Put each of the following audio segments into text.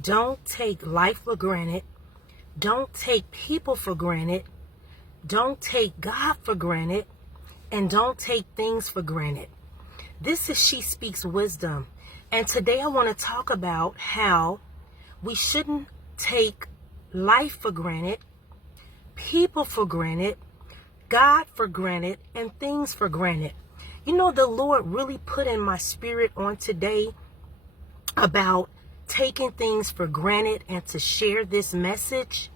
Don't take life for granted. Don't take people for granted. Don't take God for granted. And don't take things for granted. This is She Speaks Wisdom. And today I want to talk about how we shouldn't take life for granted, people for granted, God for granted, and things for granted. You know, the Lord really put in my spirit on today about taking things for granted and to share this message,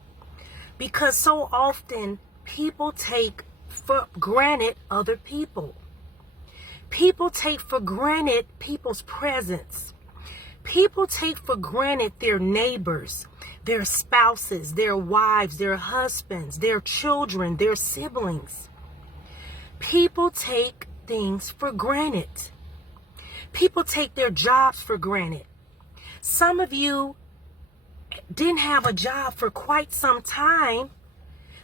because so often people take for granted other people. People take for granted people's presence. People take for granted their neighbors, their spouses, their wives, their husbands, their children, their siblings. People take things for granted. People take their jobs for granted. Some of you didn't have a job for quite some time.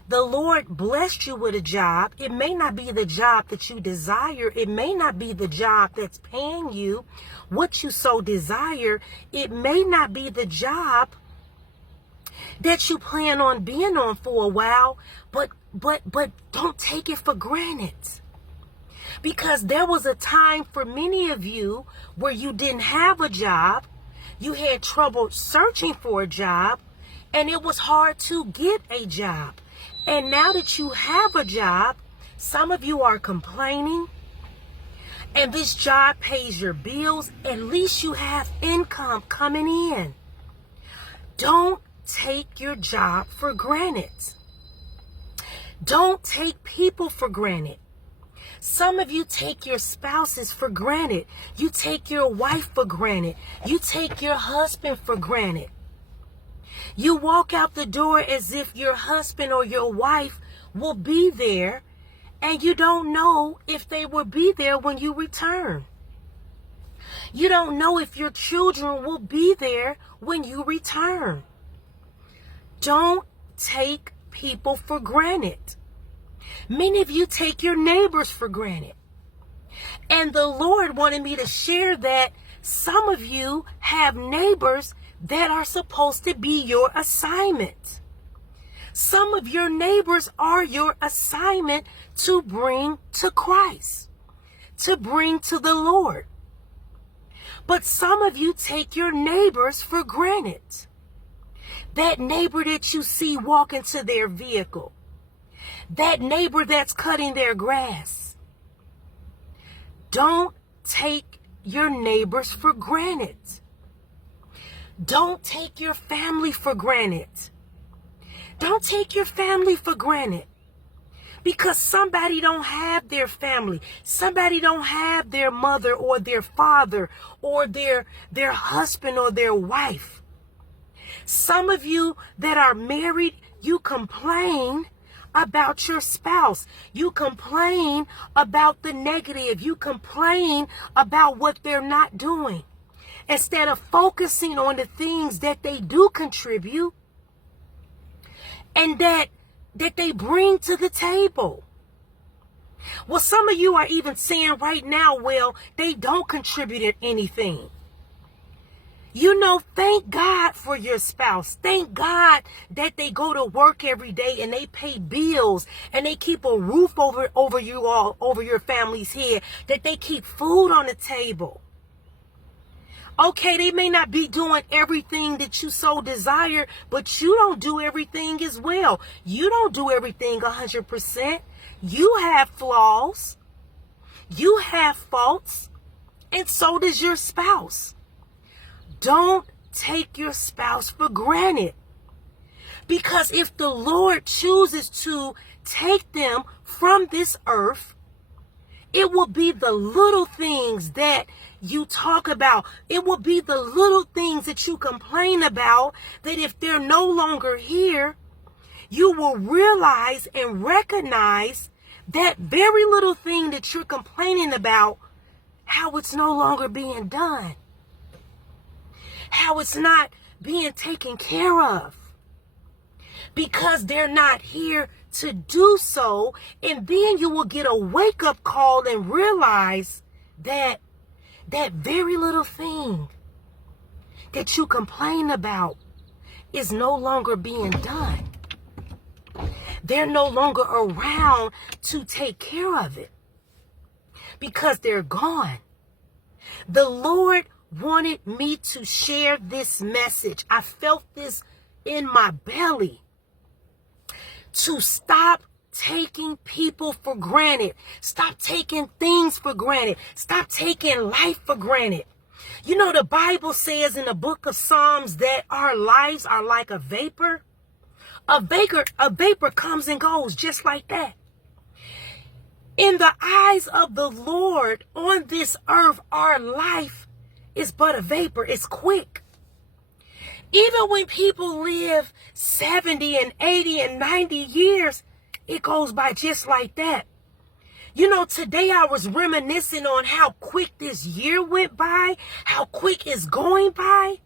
The Lord blessed you with a job. It may not be the job that you desire. It may not be the job that's paying you what you so desire. It may not be the job that you plan on being on for a while, but don't take it for granted. Because there was a time for many of you where you didn't have a job. You had trouble searching for a job, and it was hard to get a job. And now that you have a job, some of you are complaining, and this job pays your bills. At least you have income coming in. Don't take your job for granted. Don't take people for granted. Some of you take your spouses for granted. You take your wife for granted. You take your husband for granted. You walk out the door as if your husband or your wife will be there, and you don't know if they will be there when you return. You don't know if your children will be there when you return. Don't take people for granted. Many of you take your neighbors for granted. And the Lord wanted me to share that some of you have neighbors that are supposed to be your assignment. Some of your neighbors are your assignment to bring to Christ, to bring to the Lord. But some of you take your neighbors for granted. That neighbor that you see walking to their vehicle, that neighbor that's cutting their grass. Don't take your neighbors for granted. Don't take your family for granted. Don't take your family for granted. Because somebody don't have their family. Somebody don't have their mother or their father or their husband or their wife. Some of you that are married, you complain about your spouse. You complain about the negative. You complain about what they're not doing, instead of focusing on the things that they do contribute and that they bring to the table. Well, some of you are even saying right now, well, they don't contribute anything. You know, thank God for your spouse. Thank God that they go to work every day and they pay bills and they keep a roof over you all, over your family's head, that they keep food on the table. Okay, they may not be doing everything that you so desire, but you don't do everything as well. You don't do everything 100%. You have flaws. You have faults. And so does your spouse. Don't take your spouse for granted. Because if the Lord chooses to take them from this earth, it will be the little things that you talk about. It will be the little things that you complain about, that if they're no longer here, you will realize and recognize that very little thing that you're complaining about, how it's no longer being done. How it's not being taken care of. Because they're not here to do so. And then you will get a wake-up call and realize that that very little thing that you complain about is no longer being done. They're no longer around to take care of it because they're gone. The Lord wanted me to share this message. I felt this in my belly. To stop taking people for granted. Stop taking things for granted. Stop taking life for granted. You know, the Bible says in the book of Psalms that our lives are like a vapor. A vapor comes and goes just like that. In the eyes of the Lord on this earth, our life is but a vapor. It's quick. Even when people live 70 and 80 and 90 years, it goes by just like that. You know, today I was reminiscing on how quick this year went by, how quick it's going by.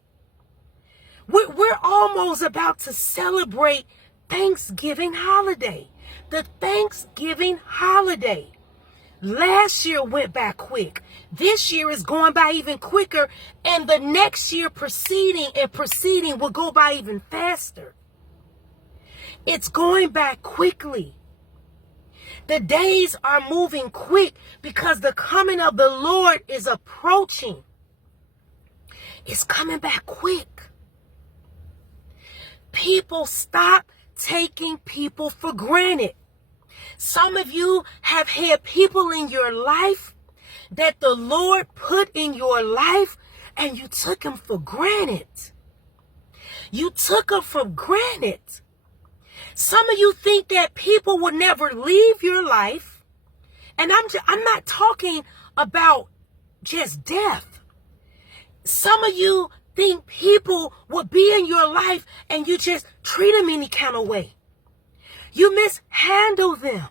We're almost about to celebrate Thanksgiving holiday. The Thanksgiving holiday. Last year went by quick. This year is going by even quicker. And the next year preceding will go by even faster. It's going by quickly. The days are moving quick because the coming of the Lord is approaching. It's coming back quick. People, stop taking people for granted. Some of you have had people in your life that the Lord put in your life and you took them for granted. You took them for granted. Some of you think that people will never leave your life. And I'm not talking about just death. Some of you think people will be in your life and you just treat them any kind of way. You mishandle them.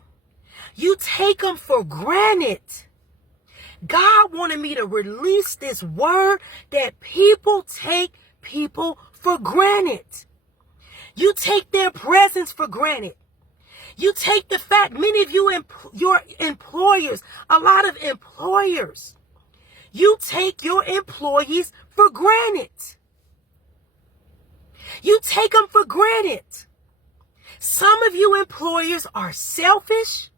You take them for granted. God wanted me to release this word that people take people for granted. You take their presence for granted. You take the fact, many of you, your employers, a lot of employers, you take your employees for granted. You take them for granted. Some of you employers are selfish.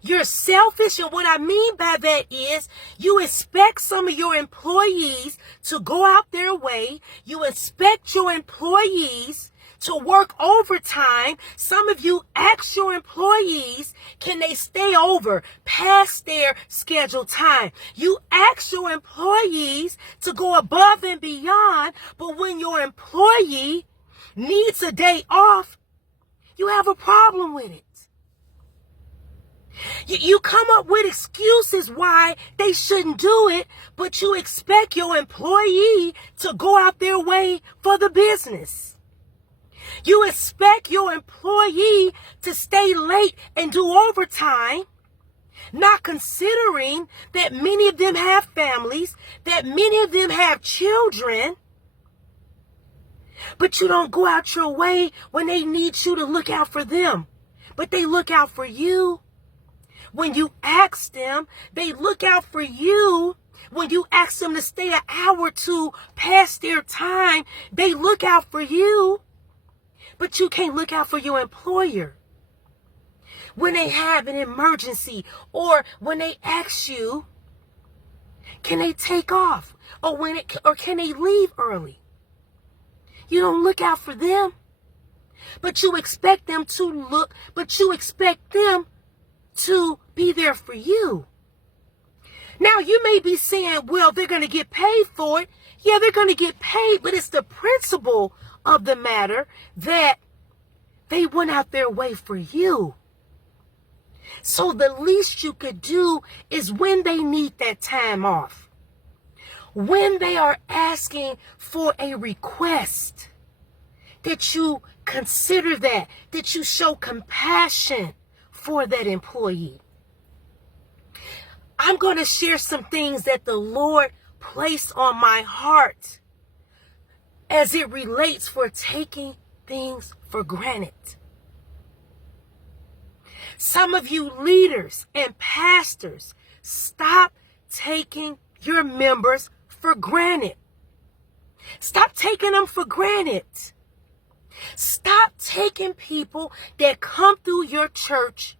You're selfish, and what I mean by that is you expect some of your employees to go out their way. You expect your employees to work overtime. Some of you ask your employees, can they stay over past their scheduled time? You ask your employees to go above and beyond, but when your employee needs a day off, you have a problem with it. You come up with excuses why they shouldn't do it, but you expect your employee to go out their way for the business. You expect your employee to stay late and do overtime, not considering that many of them have families, that many of them have children, but you don't go out your way when they need you to look out for them, but they look out for you. When you ask them, they look out for you. When you ask them to stay an hour or two past their time, they look out for you. But you can't look out for your employer. When they have an emergency or when they ask you, can they take off? Or can they leave early? You don't look out for them. But you expect them to be there for you. Now, you may be saying, well, they're going to get paid for it. Yeah, they're going to get paid, but it's the principle of the matter that they went out their way for you. So the least you could do is when they need that time off, when they are asking for a request, that you consider that you show compassion for that employee. I'm going to share some things that the Lord placed on my heart as it relates for taking things for granted. Some of you leaders and pastors, stop taking your members for granted. Stop taking them for granted. Stop taking people that come through your church,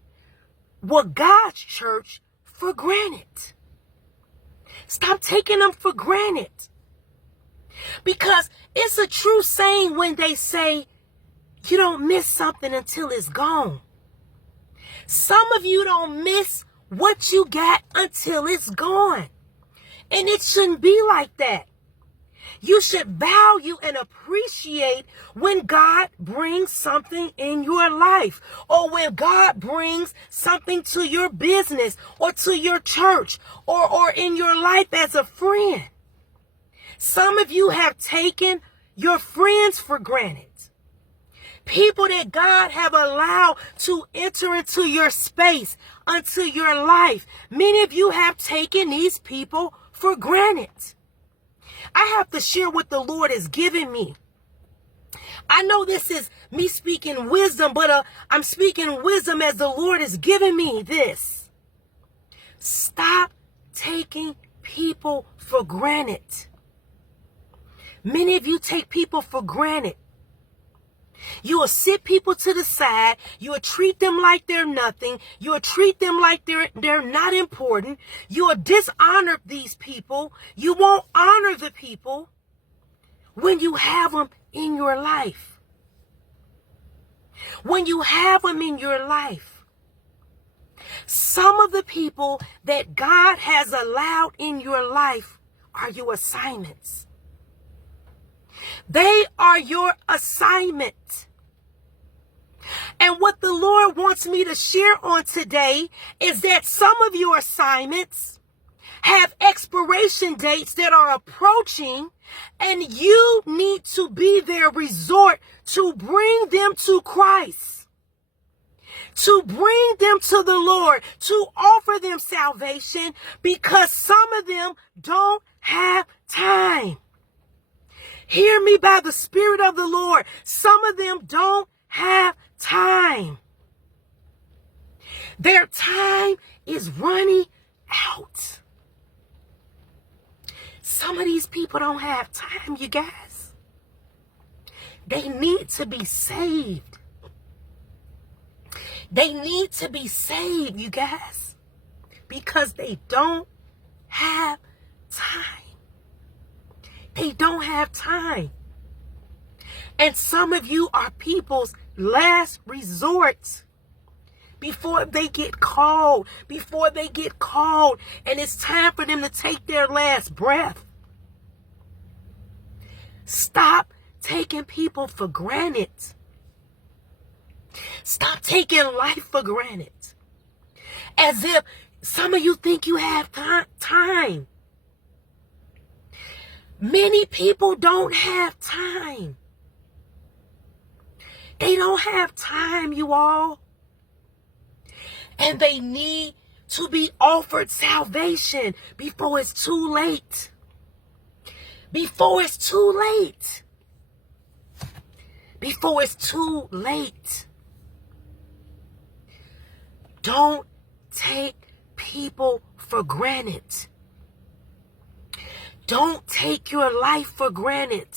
God's church, for granted. Stop taking them for granted. Because it's a true saying when they say, you don't miss something until it's gone. Some of you don't miss what you got until it's gone. And it shouldn't be like that. You should value and appreciate when God brings something in your life, or when God brings something to your business or to your church or in your life as a friend. Some of you have taken your friends for granted. People that God have allowed to enter into your space, into your life. Many of you have taken these people for granted. I have to share what the Lord has given me. I know this is me speaking wisdom, but I'm speaking wisdom as the Lord has given me this. Stop taking people for granted. Many of you take people for granted. You will sit people to the side. You will treat them like they're nothing. You will treat them like they're not important. You will dishonor these people. You won't honor the people when you have them in your life. When you have them in your life. Some of the people that God has allowed in your life are your assignments. They are your assignment. And what the Lord wants me to share on today is that some of your assignments have expiration dates that are approaching, and you need to be their resort to bring them to Christ, to bring them to the Lord, to offer them salvation, because some of them don't have time. Hear me by the Spirit of the Lord. Some of them don't have time. Their time is running out. Some of these people don't have time, you guys. They need to be saved. They need to be saved, you guys, because they don't have time. They don't have time. And some of you are people's last resort before they get called, and it's time for them to take their last breath. Stop taking people for granted. Stop taking life for granted. As if some of you think you have time. Many people don't have time. They don't have time, you all. And they need to be offered salvation before it's too late. Before it's too late. Before it's too late. Don't take people for granted. Don't take your life for granted.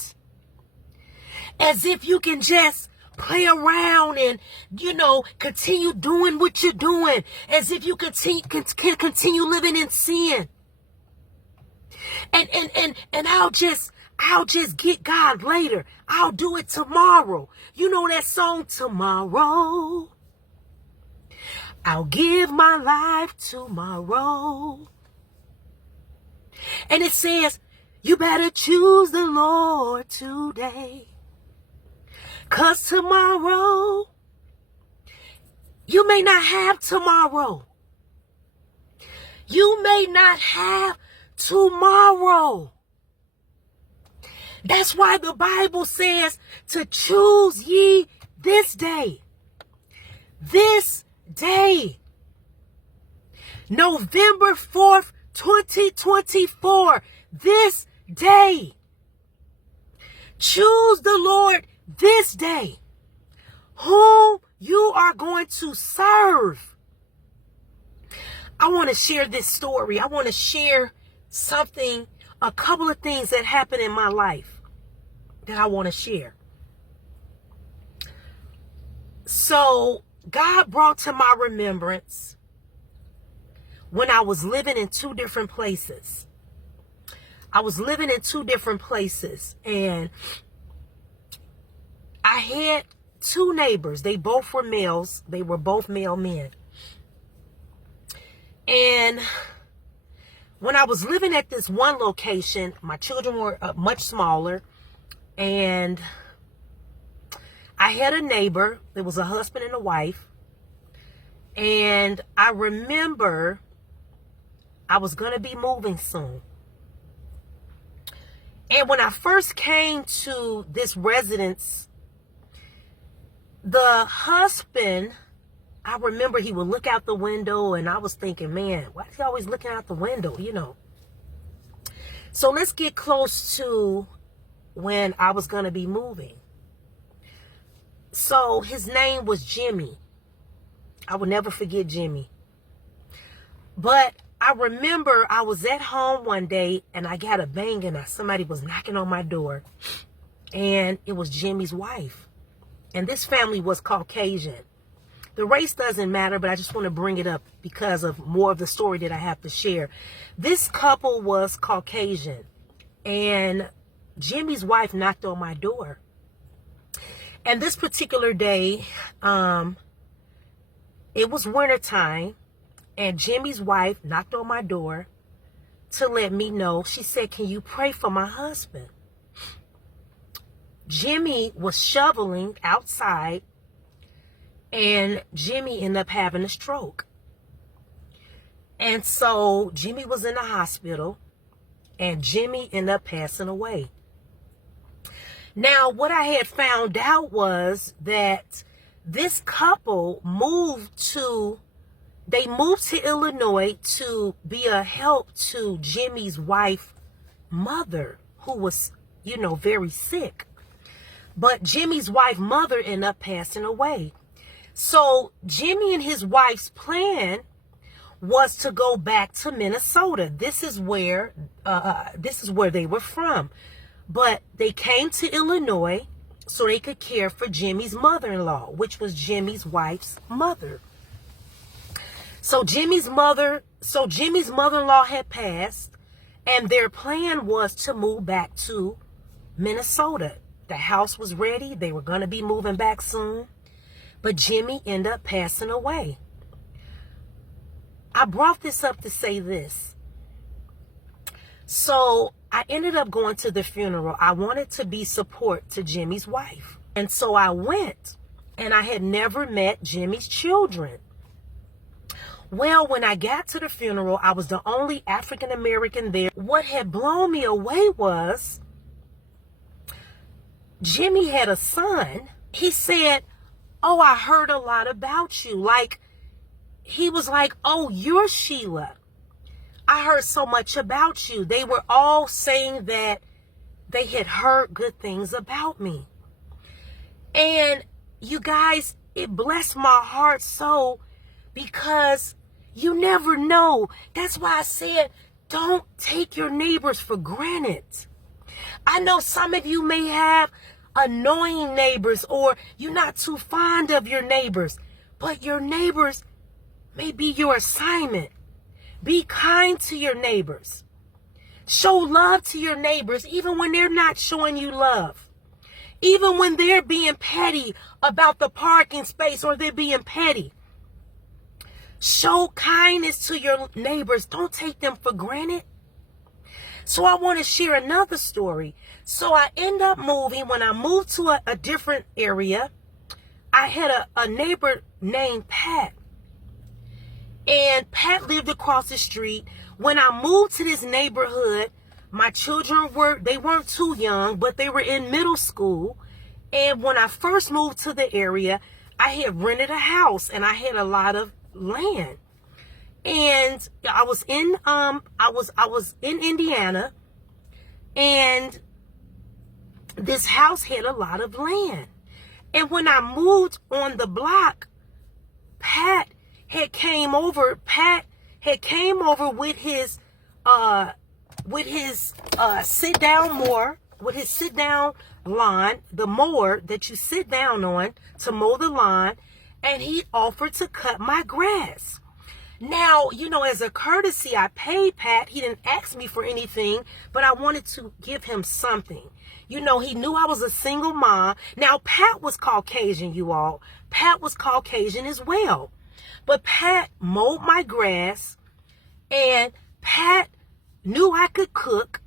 As if you can just play around and, continue doing what you're doing. As if you can continue living in sin. And I'll just get God later. I'll do it tomorrow. You know that song, Tomorrow. I'll give my life tomorrow. And it says, you better choose the Lord today. 'Cause tomorrow, you may not have tomorrow. You may not have tomorrow. That's why the Bible says to choose ye this day. This day. November 4th, 2024. This day. Choose the Lord this day. Whom you are going to serve. I want to share this story. I want to share a couple of things that happened in my life. that I want to share. So God brought to my remembrance when I was living in two different places. I was living in two different places, and I had two neighbors. They both were males. They were both male men. And when I was living at this one location, my children were much smaller, and I had a neighbor. There was a husband and a wife. And I remember I was going to be moving soon. And when I first came to this residence, the husband, I remember he would look out the window, and I was thinking, man, why is he always looking out the window, you know? So let's get close to when I was going to be moving. So his name was Jimmy. I will never forget Jimmy. But I remember I was at home one day, and I got a banging. Somebody was knocking on my door, and it was Jimmy's wife. And this family was Caucasian. The race doesn't matter, but I just want to bring it up because of more of the story that I have to share. This couple was Caucasian, and Jimmy's wife knocked on my door. And this particular day, it was wintertime, and Jimmy's wife knocked on my door to let me know. She said, "Can you pray for my husband?" Jimmy was shoveling outside, and Jimmy ended up having a stroke. And so Jimmy was in the hospital, and Jimmy ended up passing away. Now, what I had found out was that this couple moved to Illinois to be a help to Jimmy's wife's mother, who was, very sick. But Jimmy's wife's mother ended up passing away. So Jimmy and his wife's plan was to go back to Minnesota. This is where they were from. But they came to Illinois so they could care for Jimmy's mother-in-law, which was Jimmy's wife's mother. So Jimmy's mother-in-law had passed, and their plan was to move back to Minnesota. The house was ready. They were going to be moving back soon. But Jimmy ended up passing away. I brought this up to say this. So I ended up going to the funeral. I wanted to be support to Jimmy's wife. And so I went, and I had never met Jimmy's children. Well, when I got to the funeral, I was the only African American there. What had blown me away was Jimmy had a son. He said, "Oh, I heard a lot about you." He was like, "Oh, you're Sheila. I heard so much about you." They were all saying that they had heard good things about me. And you guys, it blessed my heart so, because you never know. That's why I said, don't take your neighbors for granted. I know some of you may have annoying neighbors, or you're not too fond of your neighbors, but your neighbors may be your assignment. Be kind to your neighbors. Show love to your neighbors, even when they're not showing you love. Even when they're being petty about the parking space, or they're being petty. Show kindness to your neighbors. Don't take them for granted. So I want to share another story. So I end up moving. When I moved to a different area, I had a neighbor named Pat. And Pat lived across the street. When I moved to this neighborhood, my children weren't too young, but they were in middle school. And when I first moved to the area, I had rented a house, and I had a lot of land. And I was in Indiana, and this house had a lot of land. And when I moved on the block, Pat had came over with his sit down mower, with his sit down lawn, the mower that you sit down on to mow the lawn, and he offered to cut my grass. Now, as a courtesy, I paid Pat. He didn't ask me for anything, but I wanted to give him something. He knew I was a single mom. Now, Pat was Caucasian, you all. Pat was Caucasian as well. But Pat mowed my grass, and Pat knew I could cook.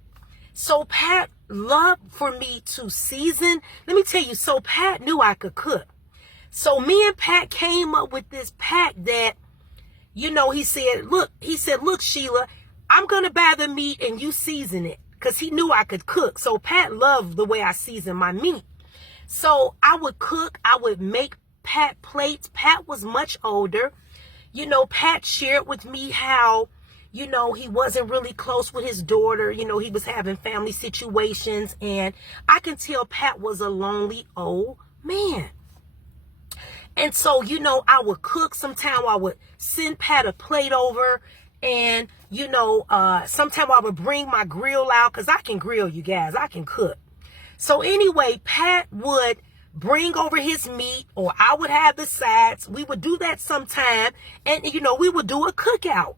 So Pat loved for me to season. Let me tell you, so Pat knew I could cook. So me and Pat came up with this pact that, he said, look, Sheila, I'm going to buy the meat and you season it, because he knew I could cook. So Pat loved the way I season my meat. So I would cook. I would make Pat plates. Pat was much older. Pat shared with me how, he wasn't really close with his daughter. He was having family situations. And I can tell Pat was a lonely old man. And so, I would cook. Sometimes I would send Pat a plate over. And, sometimes I would bring my grill out, because I can grill, you guys. I can cook. So anyway, Pat would bring over his meat, or I would have the sides. We would do that sometime. And, we would do a cookout.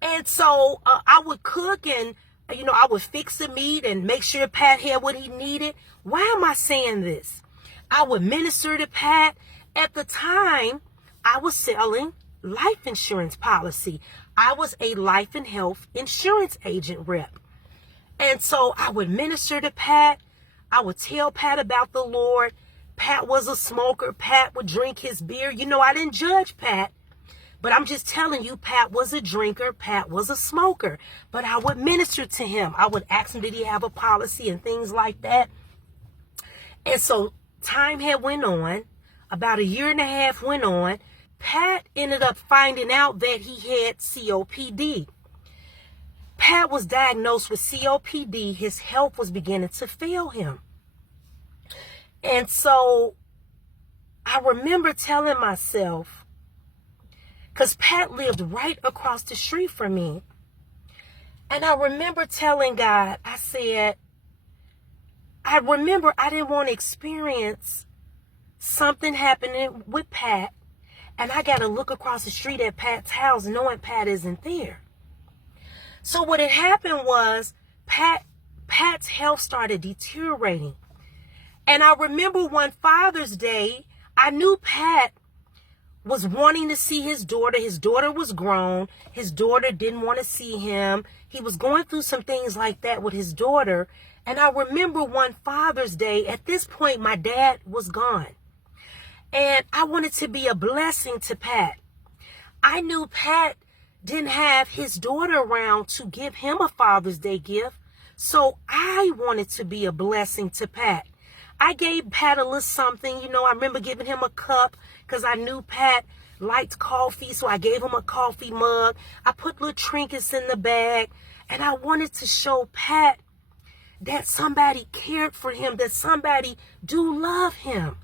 And so I would cook, and, I would fix the meat and make sure Pat had what he needed. Why am I saying this? I would minister to Pat. At the time, I was selling life insurance policy. I was a life and health insurance agent rep. And so I would minister to Pat. I would tell Pat about the Lord. Pat was a smoker. Pat would drink his beer. I didn't judge Pat, but I'm just telling you, Pat was a drinker. Pat was a smoker. But I would minister to him. I would ask him, did he have a policy and things like that? And so time had went on. About a year and a half went on. Pat ended up finding out that he had COPD. Pat was diagnosed with COPD. His health was beginning to fail him. And so I remember telling myself, because Pat lived right across the street from me. And I remember telling God, I remember I didn't want to experience something happening with Pat, and I got to look across the street at Pat's house knowing Pat isn't there. So what had happened was Pat's health started deteriorating. And I remember one Father's Day, I knew Pat was wanting to see his daughter. His daughter was grown. His daughter didn't want to see him. He was going through some things like that with his daughter. And I remember one Father's Day, at this point, my dad was gone. And I wanted to be a blessing to Pat. I knew Pat didn't have his daughter around to give him a Father's Day gift. So I wanted to be a blessing to Pat. I gave Pat a little something. I remember giving him a cup because I knew Pat liked coffee. So I gave him a coffee mug. I put little trinkets in the bag. And I wanted to show Pat that somebody cared for him, that somebody do love him.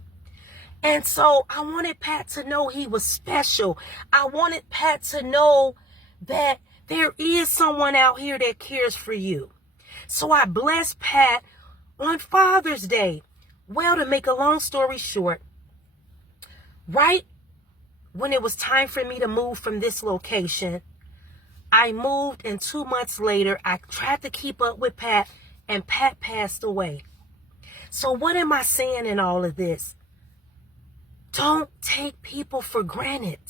And so I wanted Pat to know he was special. I wanted Pat to know that there is someone out here that cares for you. So I blessed Pat on Father's Day. Well, to make a long story short, right when it was time for me to move from this location, I moved, and 2 months later, I tried to keep up with Pat, and Pat passed away. So what am I saying in all of this? Don't take people for granted.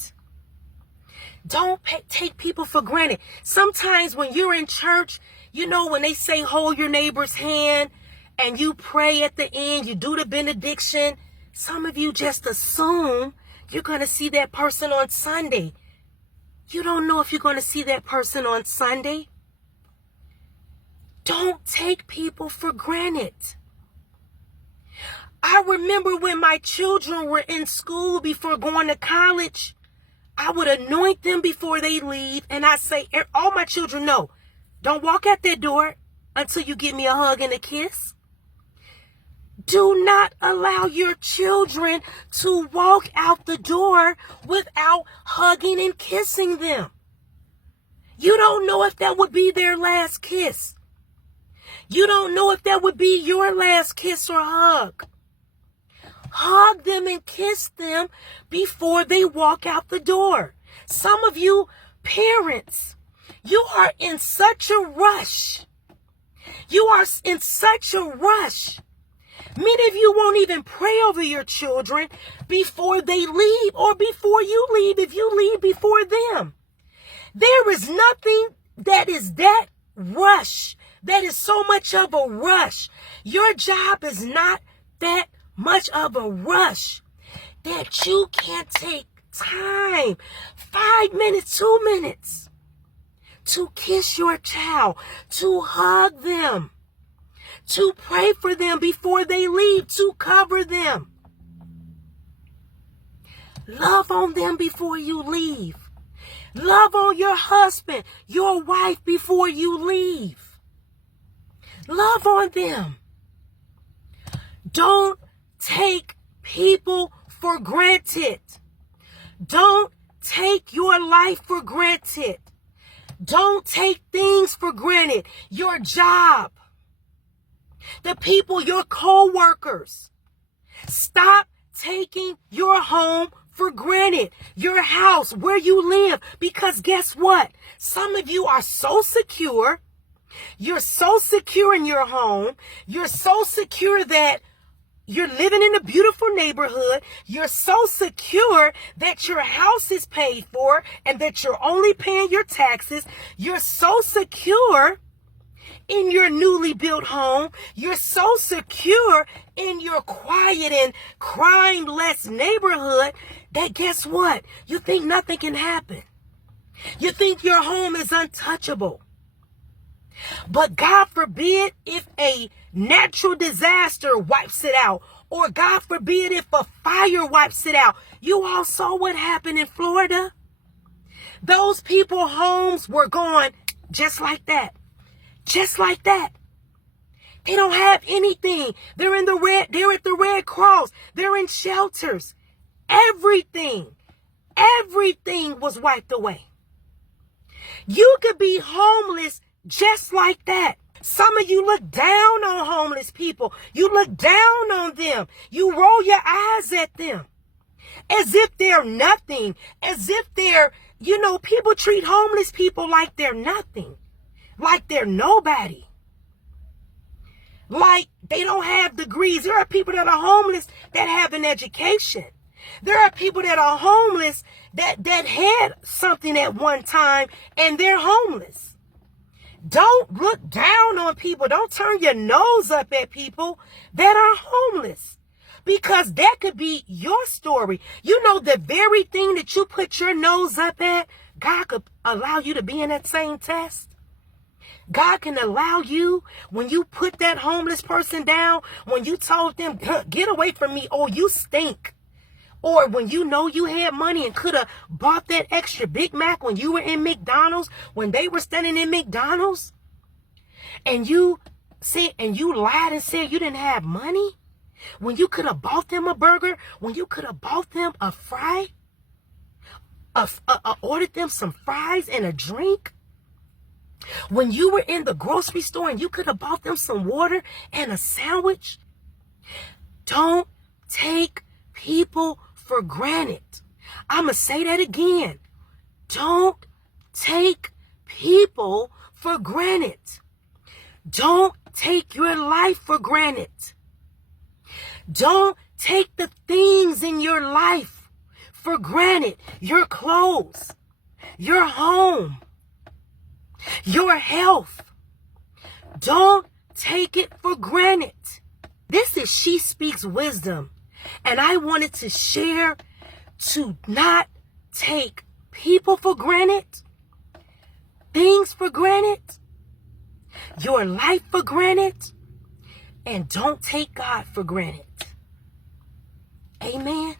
Don't take people for granted. Sometimes when you're in church, when they say hold your neighbor's hand and you pray at the end, you do the benediction, some of you just assume you're going to see that person on Sunday. You don't know if you're going to see that person on Sunday. Don't take people for granted. I remember when my children were in school before going to college, I would anoint them before they leave. And I say, all my children know, don't walk out that door until you give me a hug and a kiss. Do not allow your children to walk out the door without hugging and kissing them. You don't know if that would be their last kiss. You don't know if that would be your last kiss or hug. Hug them and kiss them before they walk out the door. Some of you parents, you are in such a rush. You are in such a rush. Many of you won't even pray over your children before they leave or before you leave if you leave before them. There is nothing that is that rush, that is so much of a rush. Your job is not that much of a rush that you can't take time, 5 minutes, 2 minutes, to kiss your child, to hug them, to pray for them before they leave, to cover them. Love on them before you leave. Love on your husband, your wife before you leave. Love on them. Don't take people for granted. Don't take your life for granted. Don't take things for granted. Your job, the people, your co-workers. Stop taking your home for granted. Your house, where you live. Because guess what? Some of you are so secure. You're so secure in your home. You're so secure that you're living in a beautiful neighborhood. You're so secure that your house is paid for and that you're only paying your taxes. You're so secure in your newly built home. You're so secure in your quiet and crime-less neighborhood that guess what? You think nothing can happen. You think your home is untouchable. But God forbid if a natural disaster wipes it out, or God forbid if a fire wipes it out. You all saw what happened in Florida. Those people's homes were gone just like that. Just like that. They don't have anything. They're at the Red Cross. They're in shelters. Everything was wiped away. You could be homeless just like that. Some of you look down on homeless people. You look down on them. You roll your eyes at them as if they're nothing, as if they're, people treat homeless people like they're nothing, like they're nobody, like they don't have degrees. There are people that are homeless that have an education. There are people that are homeless that had something at one time and they're homeless. Don't look down on people. Don't turn your nose up at people that are homeless, because that could be your story. The very thing that you put your nose up at, God could allow you to be in that same test. God can allow you, when you put that homeless person down, when you told them, get away from me, oh, you stink. Or when you had money and could have bought that extra Big Mac when you were in McDonald's, when they were standing in McDonald's, and you lied and said you didn't have money, when you could have bought them a burger, when you could have bought them a fry, ordered them some fries and a drink, when you were in the grocery store and you could have bought them some water and a sandwich. Don't take people for granted. I'm going to say that again. Don't take people for granted. Don't take your life for granted. Don't take the things in your life for granted. Your clothes, your home, your health. Don't take it for granted. This is She Speaks Wisdom. And I wanted to share to not take people for granted, things for granted, your life for granted, and don't take God for granted. Amen.